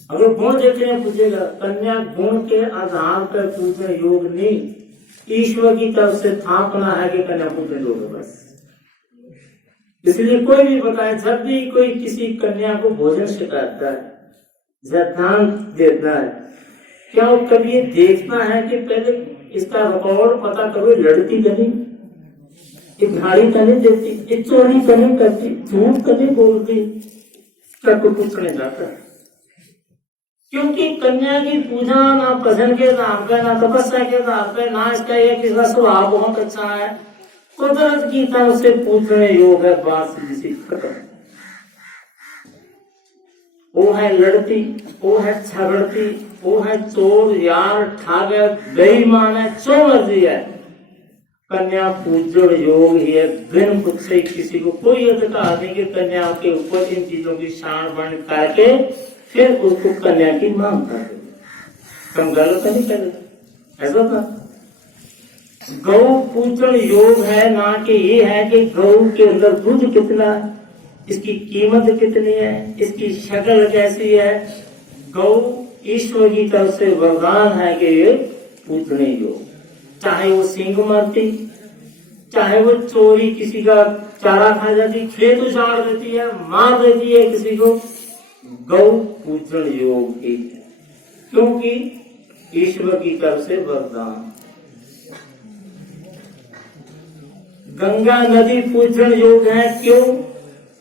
अगर गुण देखने पूछेगा, कन्या गुण के आधार पर पूजन योग नहीं, ईश्वर की तरफ से स्थापना है कि कन्या पूजन योग है बस। इसलिए कोई भी बताए, जब भी कोई किसी कन्या को भोजन सिखाता है, दान देता है, क्या वो कभी ये देखता है कि पहले इसका रिकॉर्ड पता करो, लड़ती तो नहीं, ये घाड़ी तो नहीं देती, ये चोरी तो नहीं करती, झूठ तो नहीं बोलती? क्या कोई पूछने जाता है? क्योंकि कन्या की पूजा ना भजन के आधार पे, ना तपस्या के आधार पे, ना इसका एक इसका स्वभाव बहुत अच्छा है, कुदरत की तरफ से पूजने योग है। बात जिसे खत्म। वो है लड़ती, वो है झगड़ती, वो है चोर यार ठागे बेईमान है, जो मर्जी है, कन्या पूजन योग ही है। बिन पूछे किसी को कोई अधिकार नहीं कि कन्या के ऊपर इन चीजों की शान बन करके फिर उसको कन्या की मांग कर दे। कम गलत नहीं करे, ऐसा था। गौ पूजन योग है, ना कि ये है कि गौ के अंदर दूध कितना है, इसकी कीमत कितनी है, इसकी शक्ल कैसी है। गौ ईश्वर की तरफ से वरदान है कि ये पूजने योग। चाहे वो सिंह मारती, चाहे वो चोरी किसी का चारा खा जाती, खेत उजाड़ देती है, मार देती है किसी को, गौ पूजन योग ही है, क्योंकि ईश्वर की तरफ से वरदान। गंगा नदी पूजन योग है, क्यों?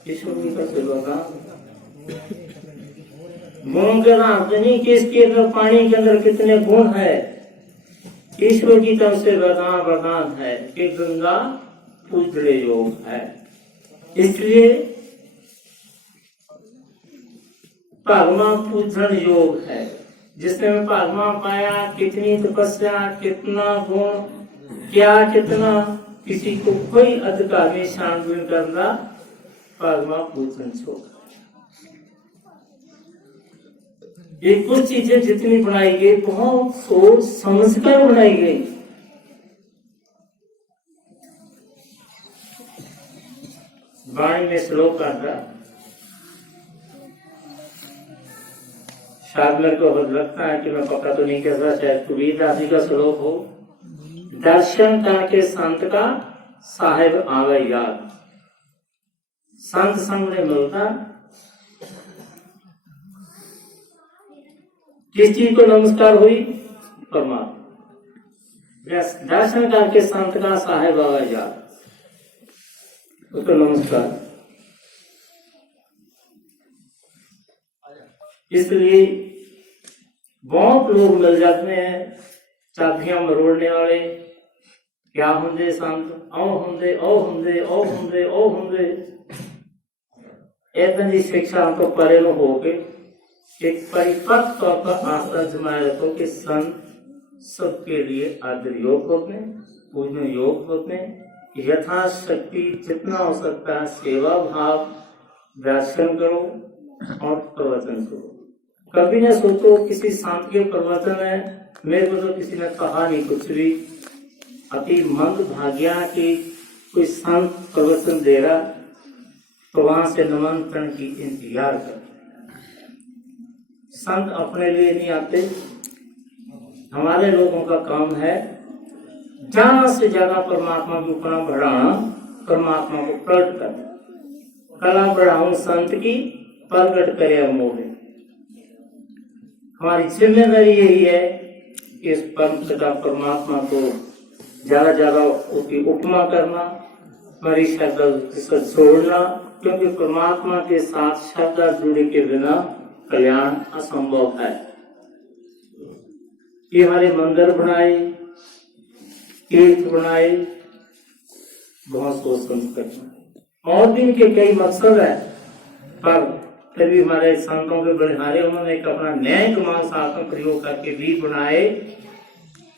ईश्वर की तरफ से वरदान। गुण के नाम नहीं कि इसके अंदर पानी के अंदर कितने गुण है, ईश्वर की तरफ से वरदान है कि गंगा पूजन योग है। इसलिए भगवान पूजन योग है, जिसने भगवान पाया, कितनी तपस्या, कितना गुण, क्या कितना, किसी को कोई अधिकार नहीं शामिल करना, भगवान पूजन छोड़। ये कुछ चीजें जितनी बनाई गई बहुत सोच समझकर बनाई गई। वाणी में श्लोक आता, शायद मेरे को लगता है कि मैं पक्का तो नहीं कह रहा, शायद कबीरदास जी का श्लोक हो, दर्शन करके संत का साहेब आवे याद। संत संग में मिलता किस चीज को नमस्कार हुई? परमात्मा। दर्शन करके संत का साहेब आवे याद, उसको नमस्कार। इसलिए बहुत लोग मिल जाते हैं चाबियां मरोड़ने वाले, क्या होंगे संत, ओ होंगे ओ होंगे ओ होंगे ओ होंगे। ऐसा जी शिक्षा हमको परे में होके एक परिपक्व तौर पर आस्था जमाए रखो कि संत सबके लिए आदर योग होते हैं, पूजन योग होते हैं। यथाशक्ति जितना हो सकता है सेवा भाव दर्शन करो और प्रवचन करो। कभी न सोचो किसी संत के प्रवचन है, मेरे को तो किसी ने कहा नहीं कुछ भी। अति मंद भाग्या की कोई संत प्रवचन दे रहा तो वहां से निमंत्रण की इंतजार कर। संत अपने लिए नहीं आते, हमारे लोगों का काम है ज्यादा से ज्यादा परमात्मा की उपना बढ़ाना, परमात्मा को प्रकट करना। कला बढ़ाऊं संत की, प्रकट करे मोहे। हमारी जिम्मेदारी यही है कि इस परम पिता परमात्मा को ज्यादा ज्यादा उसकी उपमा करना, हमारी श्रद्धा से छोड़ना, क्योंकि परमात्मा के साथ श्रद्धा जुड़े के बिना कल्याण असंभव है। ये हमारे मंदिर बनाए, तीर्थ बनाए, बहुत सोच समझ करना। और भी इनके कई मकसद है, पर फिर भी हमारे संतों के बलिहारे उन्होंने एक अपना न्याय कुमार शासन प्रयोग करके भी बनाए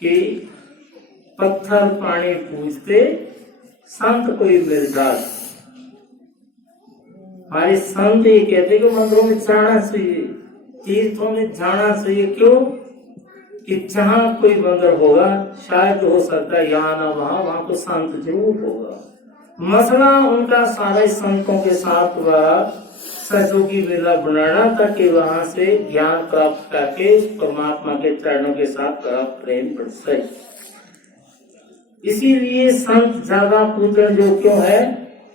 कि पत्थर पानी पूजते संत कोई मिल जाए। हमारे संत ये कहते कि मंदिरों में जाना चाहिए, तीर्थों में जाना चाहिए। क्यों? कि जहाँ कोई मंदिर होगा शायद हो सकता है यहाँ ना वहाँ तो संत जरूर होगा। मसला उनका सारे संतों के साथ वह सहयोगी मेला बनाना ताकि वहां से ज्ञान प्राप्त करके परमात्मा के चरणों के साथ प्रेम बढ़ सके। इसीलिए संत ज्यादा पूजन जो क्यों है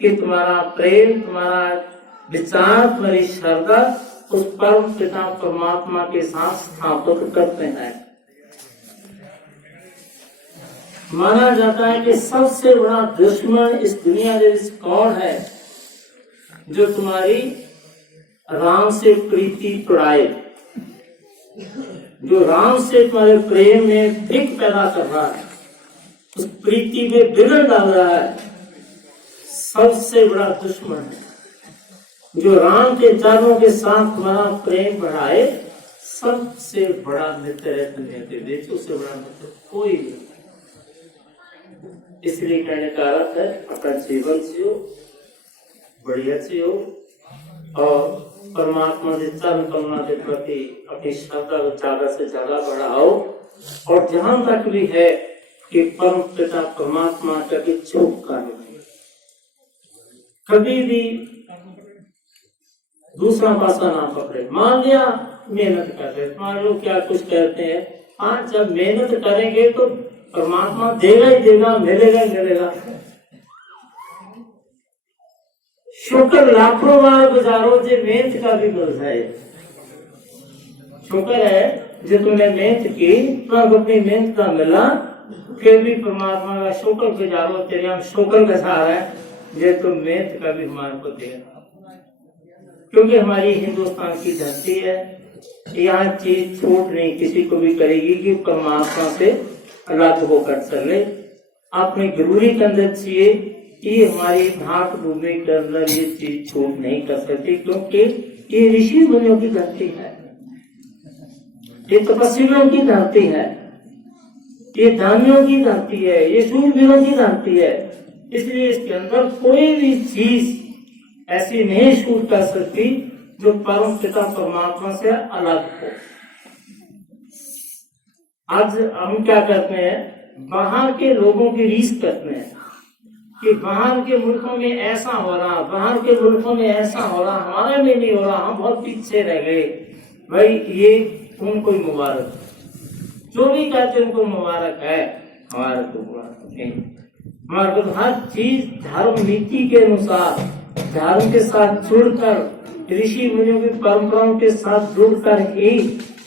कि तुम्हारा प्रेम, तुम्हारा विचार, तुम्हारी श्रद्धा उस परम पिता परमात्मा के साथ स्थापित करते हैं। माना जाता है कि सबसे बड़ा दुश्मन इस दुनिया में कौन है? जो तुम्हारी राम से प्रीति तोड़ाए, जो राम से तुम्हारे प्रेम में विघ्न पैदा कर रहा है, उस प्रीति में बिगड़ डाल रहा है, सबसे बड़ा दुश्मन है। जो राम के चरणों के साथ तुम्हारा प्रेम बढ़ाए, सबसे बड़ा मित्र है दुनिया के बीच, उससे बड़ा मित्र कोई नहीं। इसलिए कहने का अर्थ है अपना जीवन जियो, बढ़िया जियो और परमात्मा के चरण करुणा के प्रति अपनी श्रद्धा को ज्यादा से ज्यादा बढ़ाओ। और जहां तक भी है कि परम पिता परमात्मा कभी चूक कर नहीं, कभी भी दूसरा पासा ना पकड़े। मान लिया मेहनत कर रहे, मान लो क्या कुछ कहते हैं, हाँ जब मेहनत करेंगे तो परमात्मा देगा ही देगा, मिलेगा ही मिलेगा। शुक्र लाखों बार गुजारो जो मेहनत का भी फल है। शुक्र है जो तुमने मेहनत की तो अपनी मेहनत का मिला, फिर भी परमात्मा का शुक्र गुजारो। तेरे हम शुक्र गजा है जो तुम मेहनत का भी हमारे को देगा। क्योंकि हमारी हिंदुस्तान की धरती है, यहाँ चीज छूट नहीं किसी को भी करेगी कि परमात्मा से अलग होकर चले। अपने गुरूरी के अंदर चाहिए कि हमारी भाग भूमि के अंदर ये चीज छूट नहीं कर सकती, क्योंकि ये ऋषि मुनियों की धरती है, ये तपस्वियों की धरती है, ये दानियों की धरती है, ये शूरवीरों की धरती है। इसलिए इसके अंदर कोई भी चीज ऐसी नहीं छूट कर सकती जो परम पिता परमात्मा से अलग हो। आज हम क्या करते हैं, बाहर के लोगों की रीस करते हैं कि बाहर के मुल्कों में ऐसा हो रहा, बाहर के मुल्कों में ऐसा हो रहा, हमारे में नहीं हो रहा, हम बहुत पीछे रह गए। भाई ये उनको मुबारक, जो भी कहते हैं उनको मुबारक है, हमारे को मुबारक नहीं। हमारे को हर चीज धर्म नीति के अनुसार, धर्म के साथ जुड़कर, ऋषि मुनियों की परंपराओं के साथ जुड़कर ही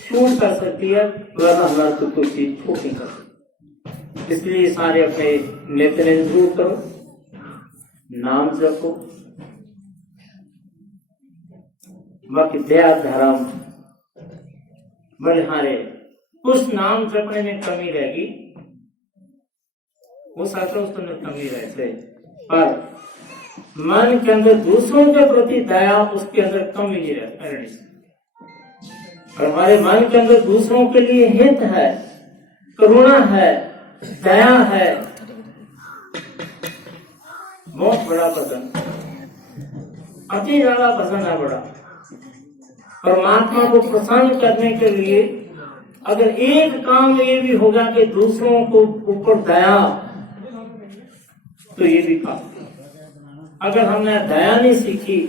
छूट कर सकती है, वरना हमारे को कोई चीज छूट नहीं कर सकती। इसलिए सारे अपने नेत्र दूर करो, नाम जपो, बाकी दया धर्म बलिहारे। कुछ नाम जपने में कमी रहेगी, वो साथ उसमें कमी रहते, पर मन के अंदर दूसरों के प्रति दया, उसके अंदर कमी नहीं रहती। और हमारे मन के अंदर दूसरों के लिए हित है, करुणा है, दया है, बहुत बड़ा भजन, अति ज्यादा भजन है बड़ा। परमात्मा को प्रसन्न करने के लिए अगर एक काम ये भी होगा कि दूसरों को ऊपर दया, तो ये भी काम। अगर हमने दया नहीं सीखी,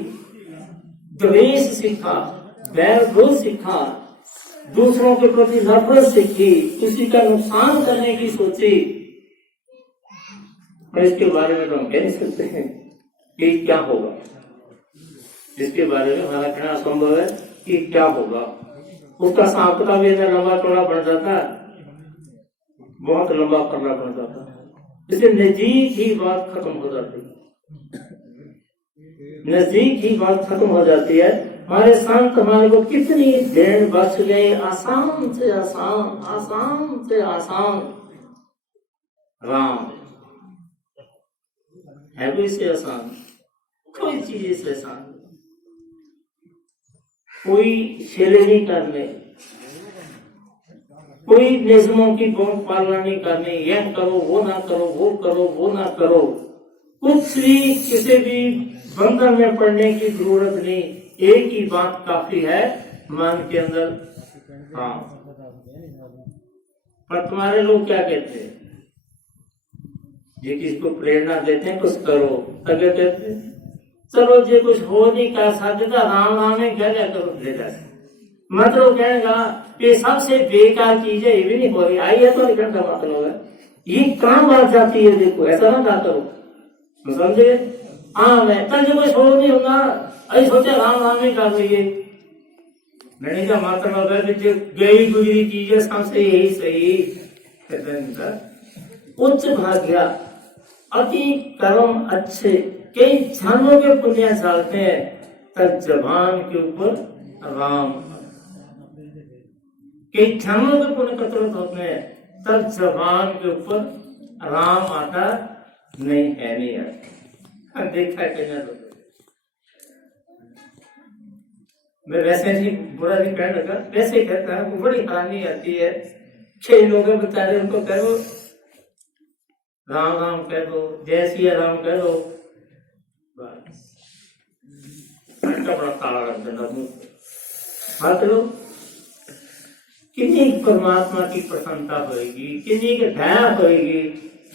द्वेष सीखा, बैर रोज सीखा, दूसरों के प्रति नफरत सीखी, किसी का नुकसान करने की सोची, तो इसके बारे में तो हम कह नहीं सकते हैं कि क्या होगा। इसके बारे में हमारा कहना असंभव है कि क्या होगा। उसका सांप का भी लंबा चौड़ा बढ़ जाता है, बहुत लंबा करना पड़ जाता है। इससे नजदीक ही बात खत्म हो जाती है, नजदीक ही बात खत्म हो जाती है। हमारे संत हमारे को कितनी देर बच गए, आसान से आसान, आसान से आसान राम है, कोई से आसान, कोई चीज इससे आसान, कोई शेरे नहीं करने, कोई नियमों की बहुत पालना नहीं करनी, यह करो वो ना करो, वो करो वो ना करो, कुछ भी किसी भी बंधन में पड़ने की जरूरत नहीं। एक ही बात काफी है मन के अंदर, हाँ। पर तुम्हारे लोग क्या कहते हैं, ये किसको प्रेरणा देते हैं कुछ करो, तब कहते हैं चलो जे कुछ हो नहीं कर सकते राम राम में क्या करो, मतलब कहेगा ये सबसे बेकार चीज है, ये भी नहीं हो रही, आई है तो निकल का मतलब है, ये काम बात जाती है, देखो ऐसा ना करो, समझे। हाँ मैं तक जो कुछ हो नहीं होगा, अरे सोचे राम राम में कर रही है, नहीं का मतलब है कि गई गुजरी चीजें सबसे यही सही। उच्च भाग्य अति कर्म अच्छे, कई जन्मों के पुण्य चलते हैं, तब जबान के ऊपर राम, कई जन्मों के पुण्य कतरत होते हैं, तब जबान के ऊपर राम आता नहीं है, नहीं आता, देखा है। मैं वैसे नहीं बुरा नहीं कहने लगा, वैसे कहता है, बड़ी हानि आती है। 6 लोग बेचारे, उनको कहो राम राम कह दो, जय सिया राम कह दो, बस बड़ा ताला रख देना मुंह। मतलब कितनी परमात्मा की प्रसन्नता होगी, कितनी की दया होगी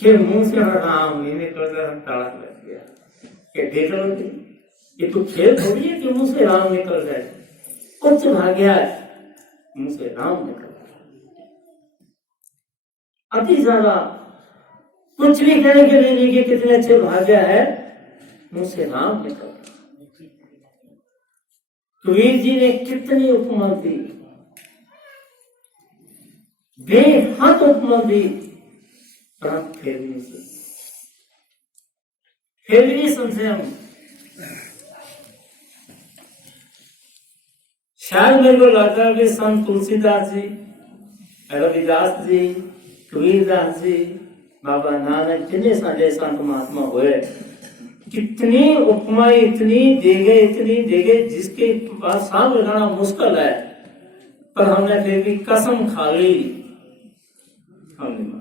कि मुंह से राम नहीं निकलकर हम ताला लग गया। क्या देख लो, ये तो खेल थोड़ी है कि मुंह से राम निकल जाए, कुछ भाग्य है मुंह से राम निकल, अति ज्यादा कुछ भी कहने के लिए नहीं कि कितने अच्छे भाग्य है, मुंह से राम निकल। कबीर जी ने कितनी उपमा दी, बेहद उपमा दी, फिर भी नहीं समझे हम। शायद मेरे को लगता है कि संत तुलसीदास जी, रविदास जी, कबीरदास जी, बाबा नानक, जितने सारे संत महात्मा हुए, कितनी उपमाएं इतनी दे गए जिसके पास साथ लगाना मुश्किल है, पर हमने फिर भी कसम खा ली, हमने।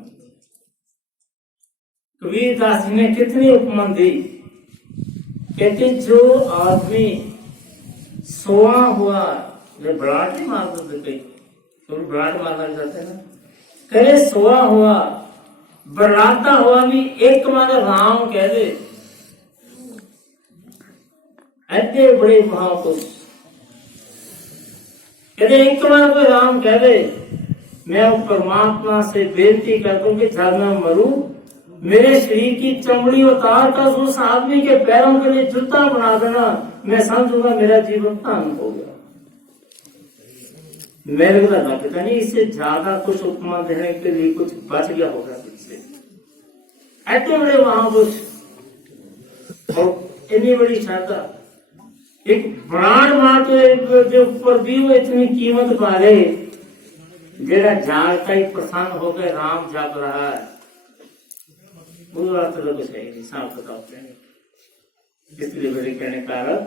कबीरदास जी ने कितनी उपमा दी, कहते जो आदमी सोया हुआ, ब्राट नहीं मार दो, तो ब्राट मारना चाहते हैं ना, करे सोया हुआ बरलाता हुआ भी एक माने राम कह दे। ऐसे बड़े महापुरुष कहते एक बार कोई राम कह दे, मैं परमात्मा से बेनती करता हूं कि जब मैं मरूं मेरे शरीर की चमड़ी उतार कर उस आदमी के पैरों के लिए जूता बना देना, मैं समझूंगा मेरा जीवन धन हो गया। मेरे को लगा पता नहीं इससे ज्यादा कुछ उपमा देने के लिए कुछ बच गया होगा मुझसे। ऐसे बड़े महापुरुष और इतनी बड़ी श्रद्धा, एक ब्रांड मार के ऊपर भी वो इतनी कीमत पा ले, जेड़ा जाग का ही प्रसन्न होकर राम जाप रहा है, वो बात तो कुछ है नहीं, साफ बताते हैं। इसलिए बड़े कहने कारण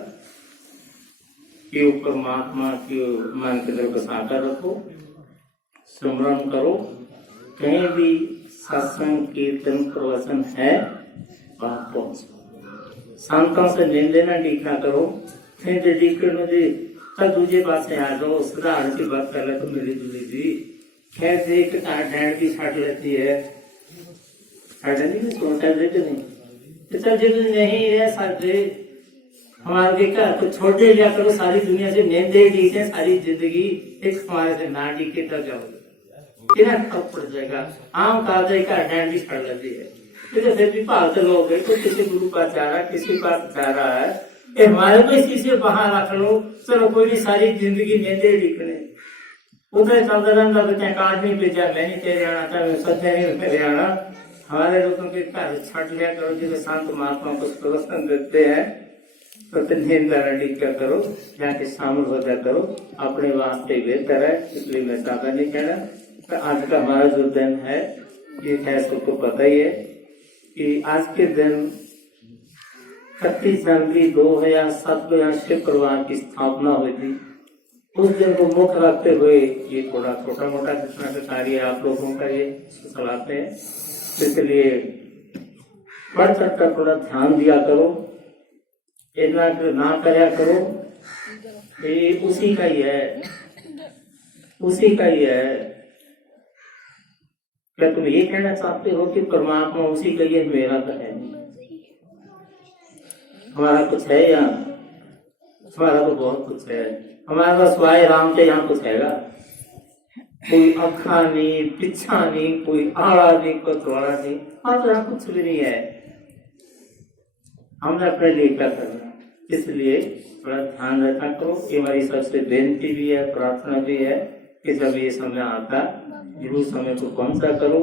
कि परमात्मा की मन के दिल को साकार रखो, स्मरण करो। कहीं भी सत्संग कीर्तन प्रवचन है वहां पहुंचो। संतों से लेन देना ठीक ना करो, फिर डीकर में दूजे पास आ जाओ, साधारण की बात कर ले तो मिली जुली जी खैर देख डैंड की छाट लेती है, नहीं सोचा देते नहीं चल जी नहीं रह सकते हमारे घर को छोड़ते लिया करो, सारी दुनिया से मेहनते लीजिए, सारी जिंदगी एक हमारे से ना टीके तो क्या होगा, कब पड़ जाएगा। आम कहा जाएगा डैंड की छाट लेती है, फिर भी भागते लोग तो किसी गुरु पास जा रहा है, किसी पास जा रहा है, हमारे को इसी से बाहर रख लो, चलो कोई नहीं, सारी जिंदगी मेहनते लिखने उधर चलता रहता तो कार्ड नहीं भेजा, मैं नहीं तेरे आना था, सत्य नहीं मेरे आना। हमारे लोगों के घर छट लिया करो, जिसे शांत महात्मा को प्रवचन देते हैं तो क्या करो, जाके शामिल हो जा करो, अपने वास्ते बेहतर है। इसलिए मैं ज्यादा नहीं कहना। तो आज का हमारा जो दिन है ये है सबको पता ही है कि आज के दिन 31 जनवरी 2007 में यहाँ शिव परिवार की स्थापना हुई थी। उस दिन को मुख्य रखते हुए ये थोड़ा छोटा मोटा जितना का कार्य आप लोगों का ये चलाते हैं, इसलिए बढ़ चढ़ कर थोड़ा ध्यान दिया करो, इतना ना कराया करो, ये उसी का ही है, उसी का ही है। क्या तुम ये कहना चाहते हो कि परमात्मा उसी का ही है, मेरा तो है नहीं, हमारा कुछ है यहाँ, हमारा तो बहुत कुछ है, हमारे पास स्वाय राम के यहाँ कुछ हैगा, कोई अखा नहीं, पिछा नहीं, कोई आड़ा नहीं, कोई तोड़ा नहीं, हमारे यहाँ कुछ भी नहीं है। हमने अपने लिए क्या करना, इसलिए थोड़ा ध्यान रखना करो। ये हमारी सबसे बेनती भी है, प्रार्थना भी है कि जब ये समय आता जरूर समय को पहुंचा करो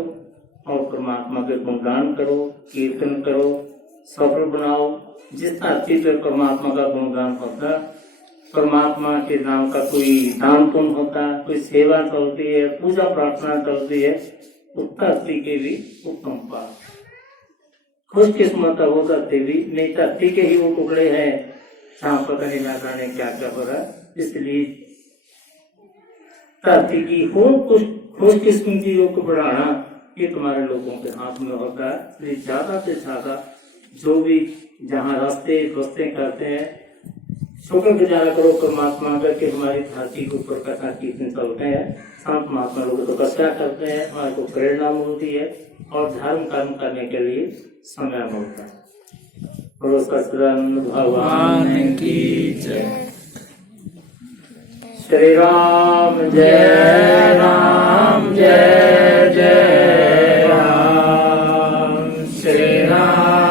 और परमात्मा के गुणगान करो, कीर्तन करो, सफल बनाओ। जितना अच्छी तरह परमात्मा का गुणगान होता, परमात्मा के नाम का कोई दान पुण्य होता, कोई सेवा चलती है, पूजा प्रार्थना चलती है, उतना अच्छी के भी उत्तम पाप। खुशकिस्मत हो करते भी नहीं, धरती के ही वो टुकड़े हैं जहाँ पता नहीं ना जाने क्या क्या हो रहा है। इसलिए धरती की खुशकिस्मती को बढ़ाना ये तुम्हारे लोगों के हाथ में होता है। इसलिए ज्यादा से ज्यादा जो भी जहाँ रास्ते करते हैं, शुक्र गुजारा करो परमात्मा का कि हमारी धरती के ऊपर कथा कीर्तन चलते हैं, संत महात्मा लोग तपस्या करते हैं, हमारे को प्रेरणा मिलती है और धर्म कर्म करने के लिए समय मिलता है। भगवान की जय। श्री राम जय राम, जय जय राम, श्री राम